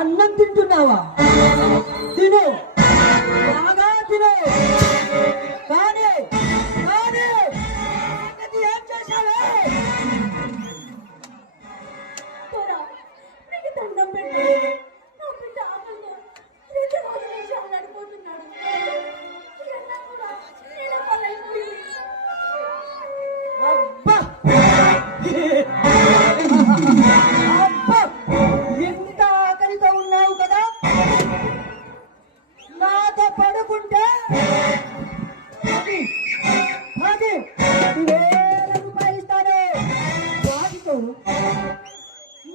అన్నం తింటున్నావా? తిను, బాగా తిను. కానీ ఏం చేశావే? మీకు దండం పెట్టు. నా బిడ్డ ఆకలితో 2 రోజుల నుంచి అల్లాడిపోతున్నాడు. ఇదంతా కూడా నీళ్ళ పాలైపోయింది. అబ్బా అబ్బా, ఎంత ఆకలితో ఉన్నావు కదా. నాతో పడుకుంటే 10,000 రూపాయలు ఇస్తాను. వాటితో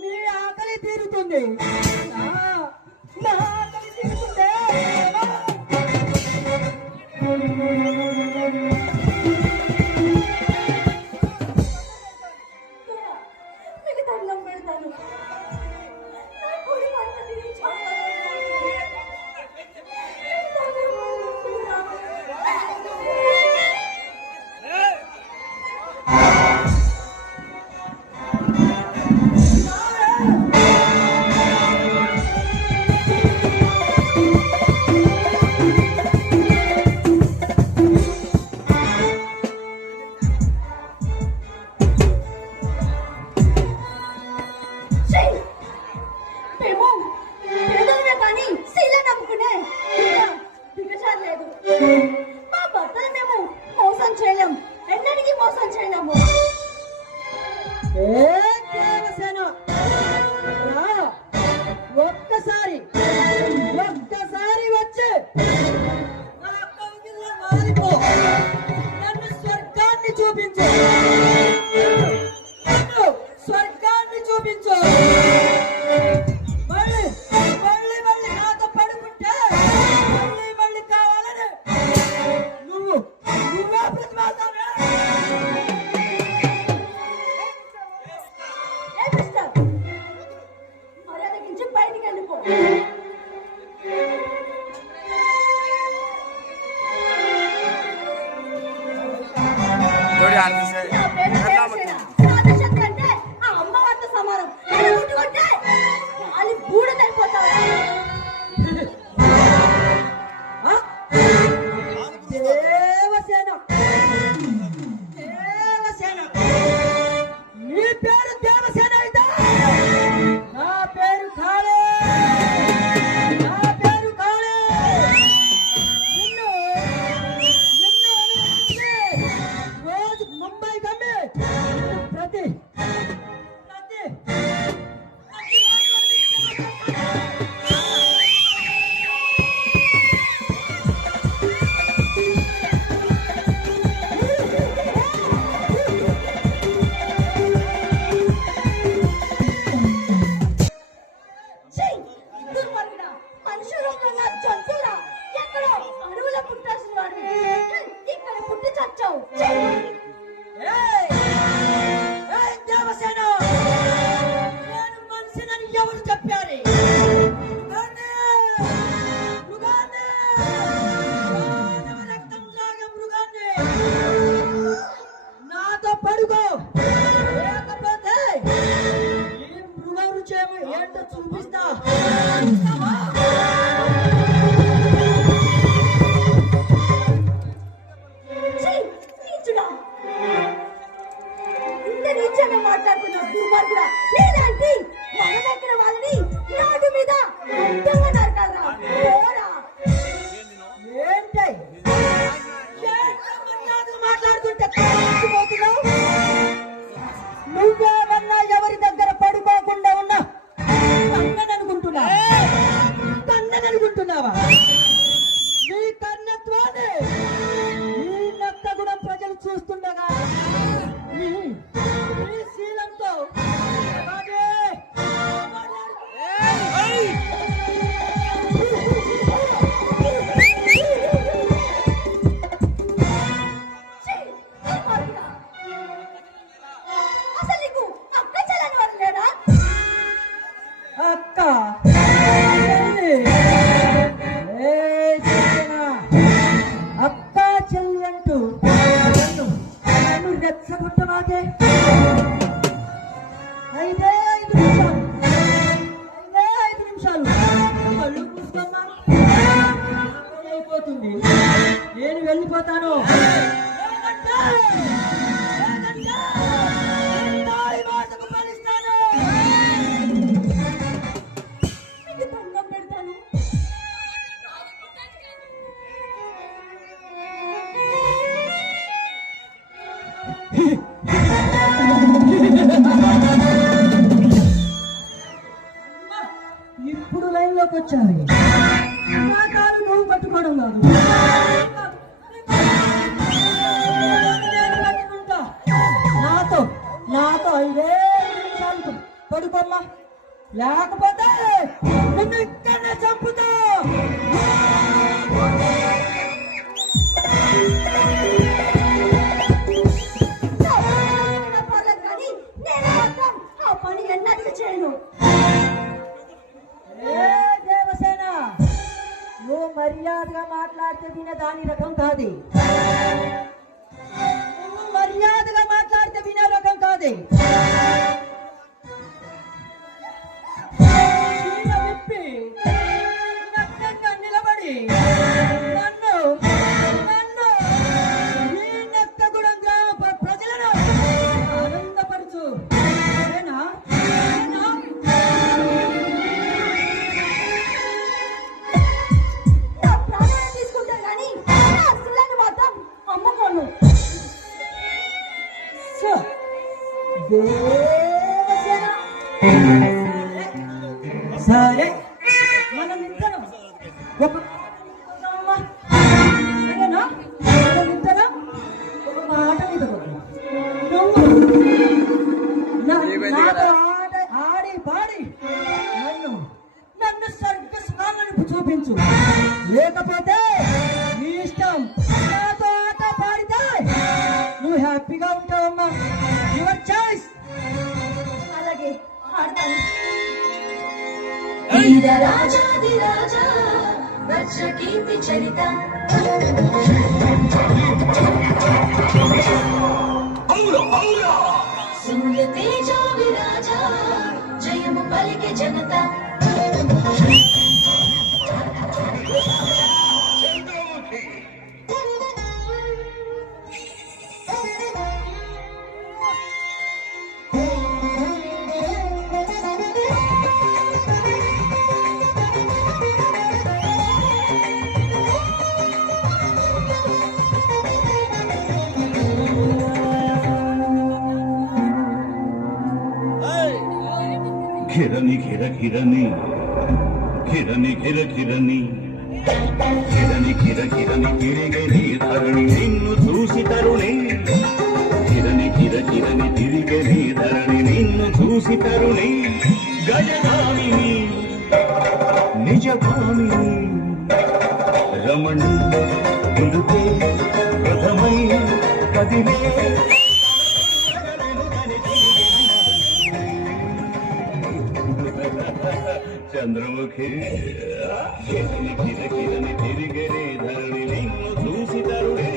నీ ఆకలి తీరుతుంది. నా ఆకలి తీరుతుందే. మీకు దండం పెడతాను. నా కొడుకు అన్న తిని మేము పేదలమే కానీ శీల నమ్ముకునే దిగజారలేదు. మా భర్తలు మేము మోసం చేయలేం, ఎన్నటికీ మోసం చేయలేము. ఏ దేవసేన, రా. ఒక్కసారి వచ్చి నా కౌగిల్లో మారిపో. నన్ను స్వర్గాన్ని చూపించు. నన్ను స్వర్గాన్ని చూపించు. మళ్ళీ మళ్ళీ మళ్ళీ నాతో పడుకుంటే మళ్ళీ కావాలని నువ్వే ప్రతిమాడతావే. ఏ మిస్టర్, మర్యాద కించి బయటికి వెళ్ళిపో. నా పేరు దేవసేన. నా దశరథుడు అంటే ఆ అమ్మవారితో సమానం. నన్ను ముట్టుకుంటే గాలి బూడిదైపోతావు. దేవసేన, దేవసేన, నీ పేరు దేవసేన అయితే నా పేరు కాళీ. నా పేరు కాళీ. నిన్ను రోజు ముంబై కమ్మి ప్రతి దుర్మార్గుడా, మనుషు రూపంలో జంతువులా ఎక్కడో అడవుల పుట్టాల్సిన వాడివి ఇక్కడ పుట్టి చచ్చావు. ఏయ్! ఏయ్ దేవసేన! నేను మనిషినని ఎవరు చెప్పారు? మృగాన్ని! మానవ రక్తం త్రాగే మృగాన్ని! నాతో పడుకో. లేకపోతే ఈ మృగం రుచేమో ఏంటో చూపిస్తా. చూస్తావా? నీచుడా, ఇంత నీచంగా మాట్లాడుతున్నావు దుర్మార్గుడా. లేదంటే మనమెక్కడ వాళ్ళని నాటు మీద అడ్డంగా నరకాలరా. పోరా. ఏంటి? మాట్లాడుతుంటే పోతున్నావు. నువ్వేమన్నా ఎవరి దగ్గర పడుకోకుండా ఉన్నా కన్నననుకుంటున్నావా? నీ కన్నత్వాన్ని నీ నత్తగుణం ప్రజలు చూస్తుండగా నీ శీలంతో అసలు నీకు అక్క చెల్లని వాళ్ళు లేరా? అక్క చెల్లి. ఏయ్ చిన్న, అక్క చెల్లి అంటూ నన్ను రెచ్చగొట్టమాకే. 5 నిమిషాలు ఉంది. నేను వెళ్ళిపోతాను. లేదంటే నేను తాళి మాటకు ఫలిస్తాను. మీకు దండం పెడతాను. ఇప్పుడు లైన్లోకి వచ్చారు. నా కాలు నువ్వు పట్టుకోవడం కాదు, నేను పట్టుకుంటా. నాతో నాతో 5 నిమిషాలు పడుకోమ్మా, లేకపోతే నిన్ను ఇక్కడనే చంపుతా. పర్లేదు కానీ నేను మాత్రం ఆ పని ఎన్నటికీ చేయను. ఏ దేవసేన, నువ్వు మర్యాదగా మాట్లాడితే వినే దాని రకం కాదు. నువ్వు మర్యాదగా మాట్లాడితే వినే రకం కాదు. చీర విప్పి నగ్నంగా నిలబడి నన్ను నన్ను ఈ నక్కగూడెం గ్రామ ప్రజలను ఆనందపరచు. సరేనా? సరేనా? నా ప్రాణాలు తీసుకుంటారు కానీ నా అసలను మాత్రం అమ్ముకోను. దేవసేన, సరే మనమిద్దరం ఒక అమ్మా, సరేనా? మనమిద్దరం ఒక మాట మీద పోదాం. నువ్వు నాతో ఆడి పాడి నన్ను నన్ను స్వర్గస్వాలను చూపించు, లేకపోతే నీ ఇష్టం. నాతో ఆట పాడితే నువ్వు హ్యాపీగా ఉంటావమ్మా. Your choice. అలాగే ఆడతాను. రాజాదిరాజా వజ్రకీర్తి చరిత సూర్య తేజ విరాజా జయము పలికే జనత కిరణి కిర కిరణి కిరణి కిర కిరణి కిరణి కిర కిరణి తిరిగని ధరణి నిన్ను చూసి తరుణి కిరణి కిర కిరణి తిరిగని ధరణి నిన్ను చూసి తరుణి గజగామిని నిజగామిని రమణి గురుతే ప్రథమై కదిలే చంద్రముఖి కిరణి కిర కిరణి తిరిగరే ధరణి నిన్ను చూసి తరుణి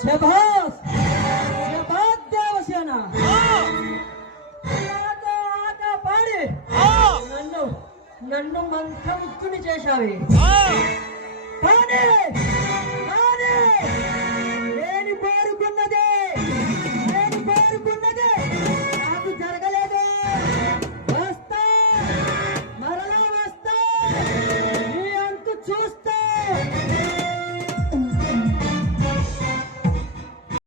శభాస్ శభాస్ దేవసేన ఆట ఆట పాడి నన్ను నన్ను మంత్రముగ్ధుని చేశావి కానీ కానీ